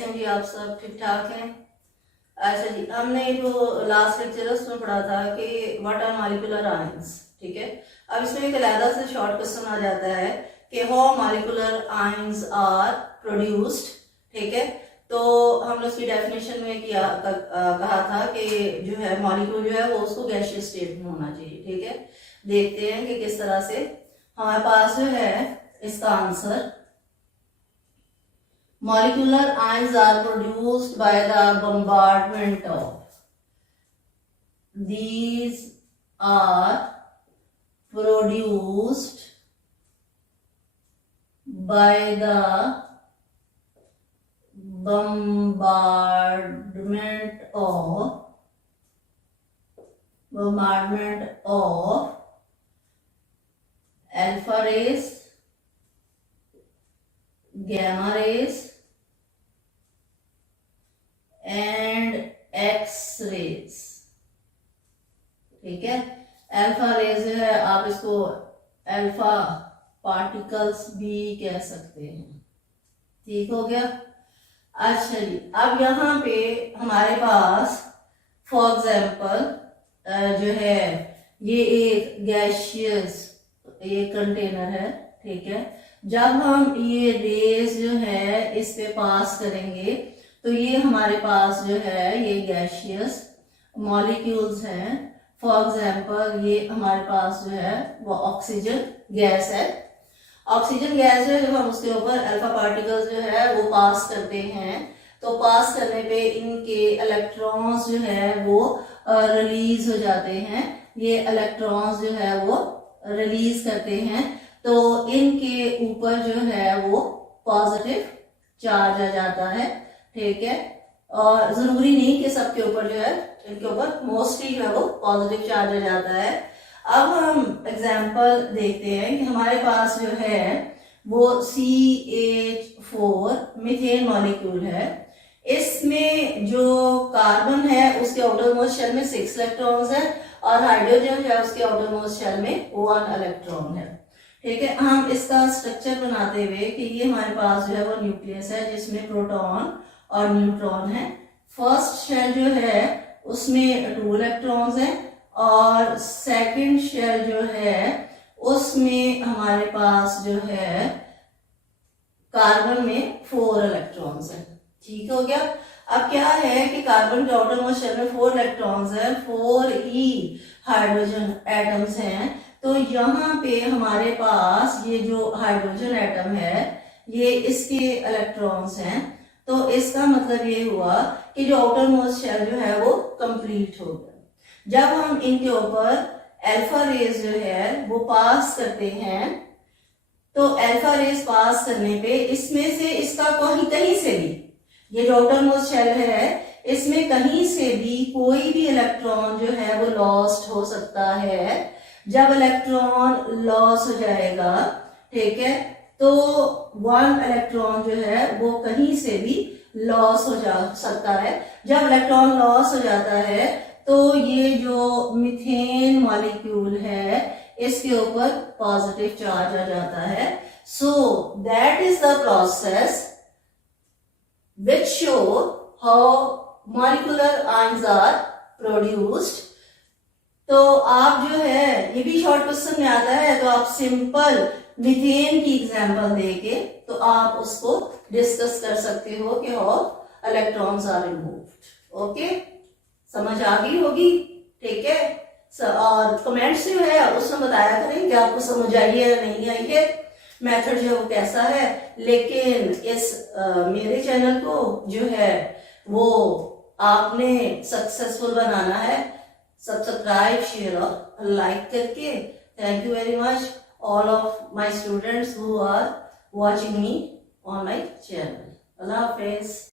कैसे हैं जी आप सब? ठीक ठाक हैं? अच्छा जी, हमने जो लास्ट लेक्चर है उसमें पढ़ा था कि व्हाट आर मॉलिक्यूलर आयंस। ठीक है, अब इसमें एक अलग से शॉर्ट क्वेश्चन आ जाता है कि how molecular ions are produced. ठीक है, तो हमने उसकी डेफिनेशन में कहा था कि जो है मॉलिक्यूल जो है वो उसको गैसियस स्टेट में होना चाहिए। ठीक है, देखते हैं कि किस तरह से हमारे पास जो है इसका answer. Molecular ions are produced by the bombardment of. These are produced by the bombardment of alpha rays, gamma rays and x rays. ठीक है, अल्फा रेज जो है आप इसको अल्फा पार्टिकल्स भी कह सकते हैं। ठीक हो गया। अच्छा जी, अब यहाँ पे हमारे पास फॉर एग्जाम्पल जो है ये एक गैसियस ये कंटेनर है। ठीक है, जब हम ये रेज जो है इस पे पास करेंगे तो ये हमारे पास जो है ये गैसियस मॉलिक्यूल्स हैं। फॉर एग्जाम्पल ये हमारे पास जो है वो ऑक्सीजन गैस है। ऑक्सीजन गैस जो है जब हम उसके ऊपर अल्फा पार्टिकल्स जो है वो पास करते हैं तो पास करने पे इनके इलेक्ट्रॉन्स जो है वो रिलीज हो जाते हैं। ये इलेक्ट्रॉन्स जो है वो रिलीज करते हैं तो इनके ऊपर जो है वो पॉजिटिव चार्ज आ जाता है। ठीक है, और जरूरी नहीं कि सबके ऊपर जो है इनके ऊपर मोस्टली जो है वो पॉजिटिव चार्ज आ जाता है। अब हम एग्जांपल देखते हैं कि हमारे पास जो है वो CH4 मीथेन मॉलिक्यूल है। इसमें जो कार्बन है उसके आउटरमोस्ट शेल में 6 इलेक्ट्रॉन्स है और हाइड्रोजन है उसके आउटरमोस्ट शेल में 1 इलेक्ट्रॉन है। ठीक है, हम इसका स्ट्रक्चर बनाते हुए कि ये हमारे पास जो है वो न्यूक्लियस है जिसमें प्रोटॉन और न्यूट्रॉन है। फर्स्ट शेल जो है उसमें 2 इलेक्ट्रॉन्स हैं और सेकंड शेल जो है उसमें हमारे पास जो है कार्बन में 4 इलेक्ट्रॉन्स हैं। ठीक हो गया। अब क्या है कि कार्बन के आउटरमोस्ट शेल में 4 इलेक्ट्रॉन्स हैं, 4 ही हाइड्रोजन एटम्स हैं। तो यहाँ पे हमारे पास ये जो हाइड्रोजन एटम है ये इसके इलेक्ट्रॉन्स हैं। तो इसका मतलब ये हुआ कि जो आउटर मोस्ट शेल जो है वो कंप्लीट हो गया। जब हम इनके ऊपर अल्फा रेज जो है वो पास करते हैं तो अल्फा रेज पास करने पे इसमें से इसका कहीं से भी ये जो आउटर मोस्ट शेल है इसमें कहीं से भी कोई भी इलेक्ट्रॉन जो है वो लॉस्ट हो सकता है। जब इलेक्ट्रॉन लॉस हो जाएगा, ठीक है, तो 1 इलेक्ट्रॉन जो है वो कहीं से भी लॉस हो जा सकता है। जब इलेक्ट्रॉन लॉस हो जाता है तो ये जो मीथेन मॉलिक्यूल है इसके ऊपर पॉजिटिव चार्ज आ जाता है। So that is the process which show how molecular ions are produced। तो आप जो है ये भी शॉर्ट क्वेश्चन में आता है तो आप सिंपल मीथेन की एग्जांपल देके तो आप उसको डिस्कस कर सकते हो कि how electrons are removed. Okay, समझ आ गई होगी। ठीक है, और कमेंट्स जो है उसमें बताया करें कि आपको समझ आई है या नहीं आई है, मेथड जो है वो कैसा है। लेकिन इस मेरे चैनल को जो है वो आपने सक्सेसफुल बनाना है सब्सक्राइब शेयर और लाइक करके। Thank you very much all of my students who are watching me on my channel. Allah Hafiz.